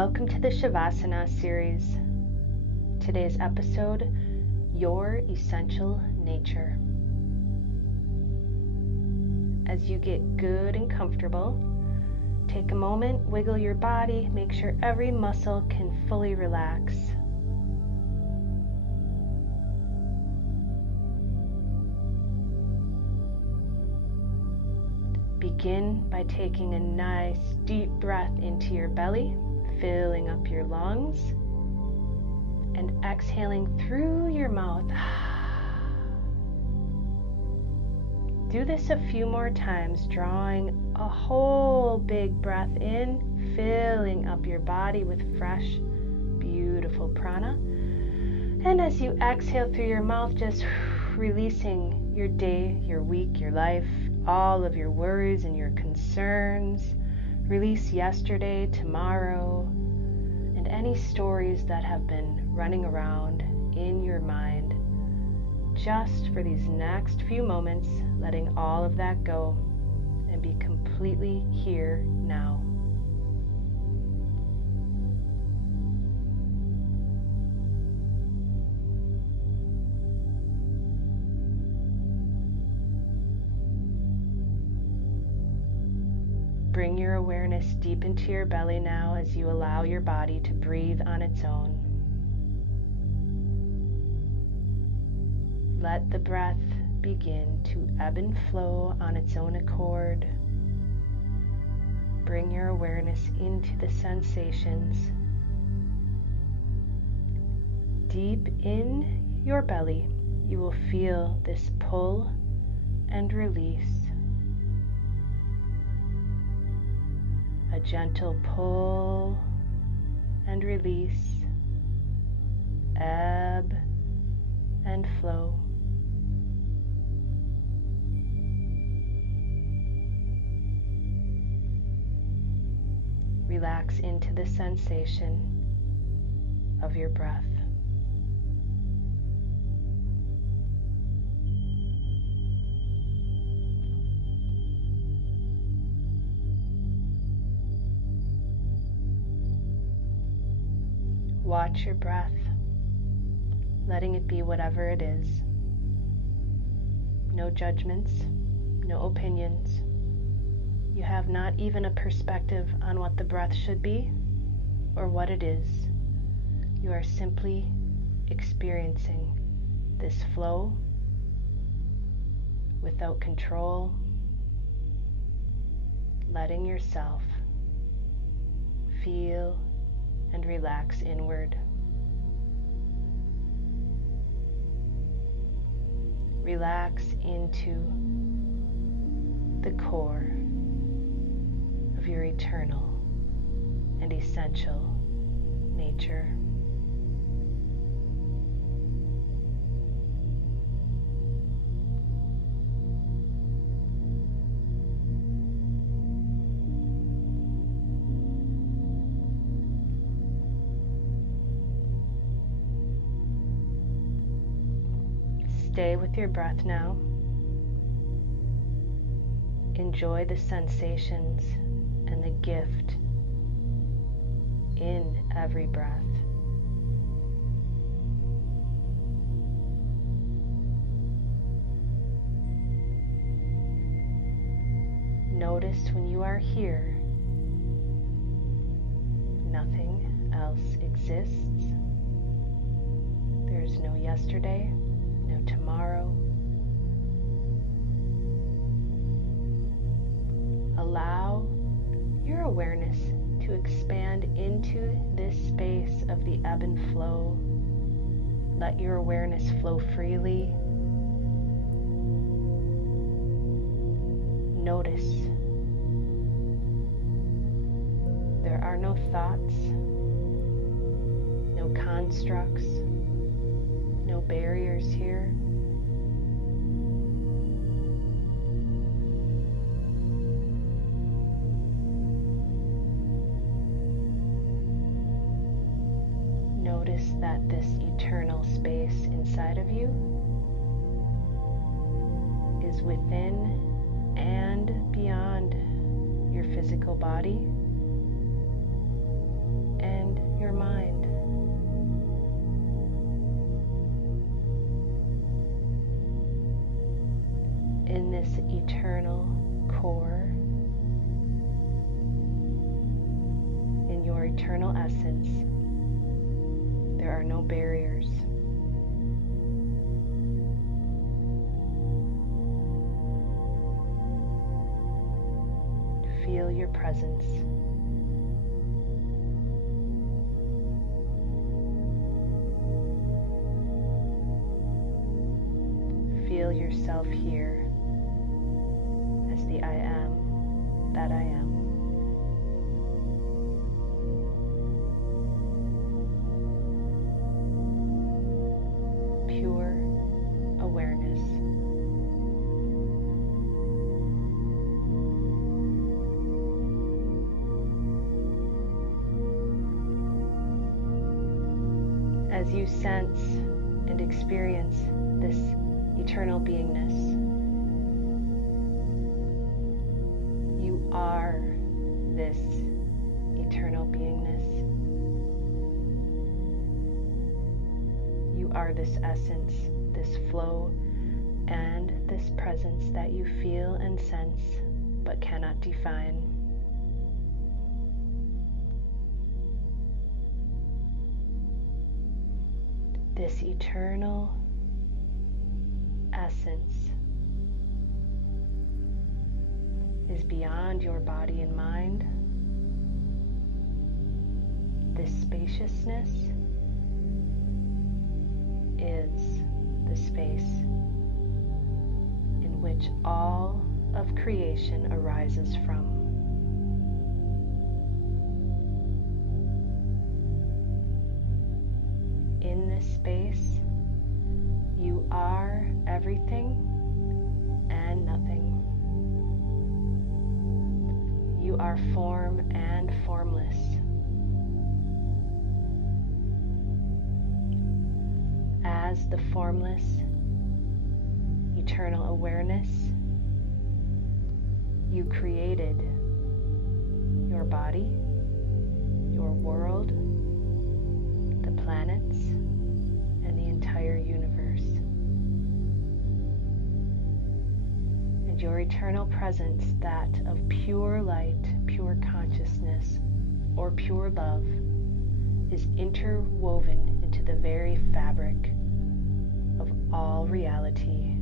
Welcome to the Savasana series. Today's episode, Your Essential Nature. As you get good and comfortable, take a moment, wiggle your body, make sure every muscle can fully relax. Begin by taking a nice deep breath into your belly, filling up your lungs, and exhaling through your mouth. Do this a few more times, drawing a whole big breath in, filling up your body with fresh, beautiful prana. And as you exhale through your mouth, just releasing your day, your week, your life, all of your worries and your concerns. Release yesterday, tomorrow, and any stories that have been running around in your mind. Just for these next few moments, letting all of that go and be completely here now. Bring your awareness deep into your belly now as you allow your body to breathe on its own. Let the breath begin to ebb and flow on its own accord. Bring your awareness into the sensations. Deep in your belly, you will feel this pull and release. A gentle pull and release, ebb and flow. Relax into the sensation of your breath. Watch your breath, letting it be whatever it is. No judgments, no opinions. You have not even a perspective on what the breath should be or what it is. You are simply experiencing this flow without control, letting yourself feel and relax inward. Relax into the core of your eternal and essential nature. Stay with your breath now. Enjoy the sensations and the gift in every breath. Notice when you are here, nothing else exists. There is no yesterday, no tomorrow. Allow your awareness to expand into this space of the ebb and flow. Let your awareness flow freely. Notice there are no thoughts, no constructs, no barriers here. Notice that this eternal space inside of you is within and beyond your physical body and your mind. In this eternal core, in your eternal essence, there are no barriers. Feel your presence. Feel yourself here as the I am that I am. Pure awareness. As you sense and experience this eternal beingness, you are this eternal beingness. You are this essence, this flow, and this presence that you feel and sense but cannot define. This eternal essence is beyond your body and mind. This spaciousness is the space in which all of creation arises from. In this space, you are everything and nothing. You are form and formless. As the formless, eternal awareness, you created your body, your world, the planets, and the entire universe. And your eternal presence, that of pure light, pure consciousness, or pure love, is interwoven into the very fabric of all reality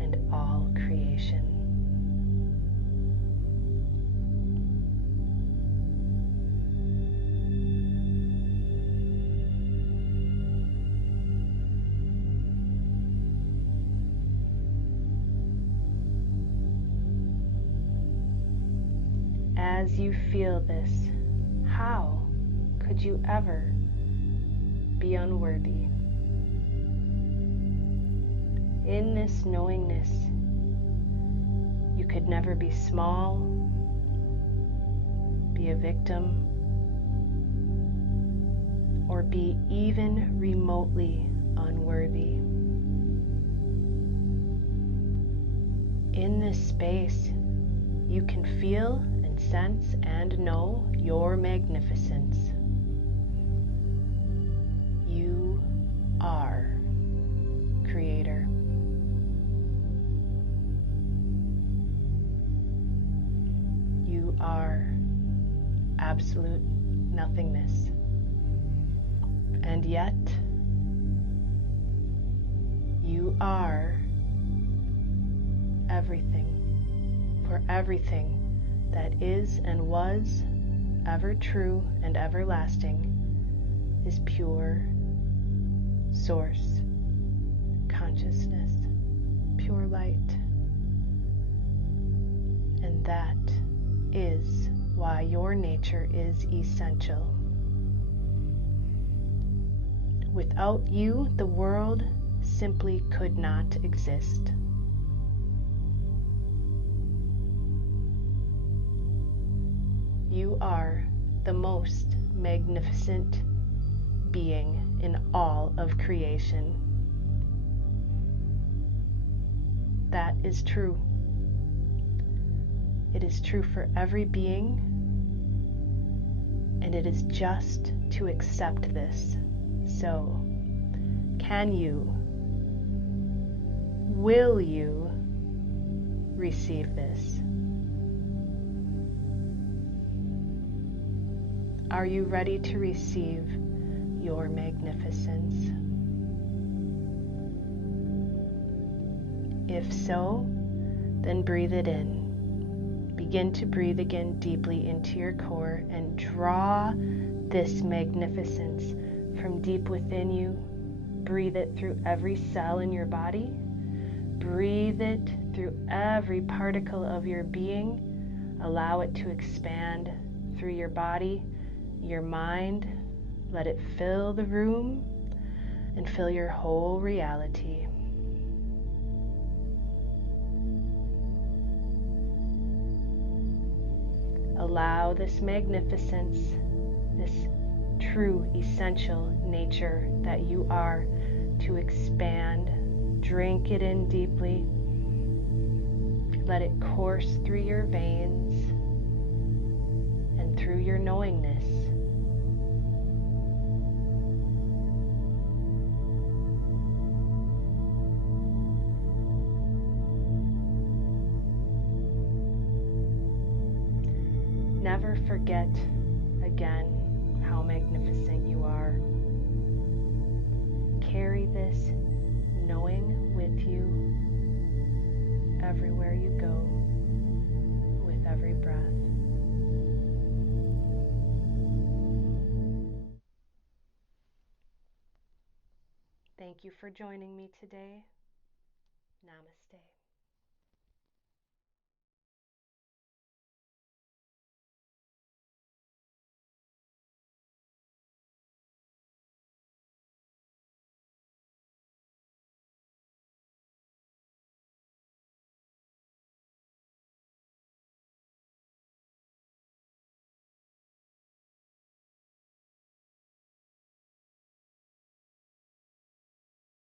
and all creation. As you feel this, how could you ever be unworthy? In this knowingness, you could never be small, be a victim, or be even remotely unworthy. In this space, you can feel and sense and know your magnificence. You are Creator. You are absolute nothingness. And yet, you are everything. For everything that is and was, ever true and everlasting, is pure source, consciousness, pure light. And that is why your nature is essential. Without you, the world simply could not exist. You are the most magnificent being in all of creation. That is true. It is true for every being And it is just to accept this. So, can you, will you receive this? Are you ready to receive your magnificence? If so, then breathe it in. Begin to breathe again deeply into your core and draw this magnificence from deep within you. Breathe it through every cell in your body. Breathe it through every particle of your being. Allow it to expand through your body, your mind. Let it fill the room and fill your whole reality. Allow this magnificence, this true essential nature that you are, to expand. Drink it in deeply. Let it course through your veins and through your knowingness. Never forget again how magnificent you are. Carry this knowing with you everywhere you go, with every breath. Thank you for joining me today. Namaste.